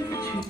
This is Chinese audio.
去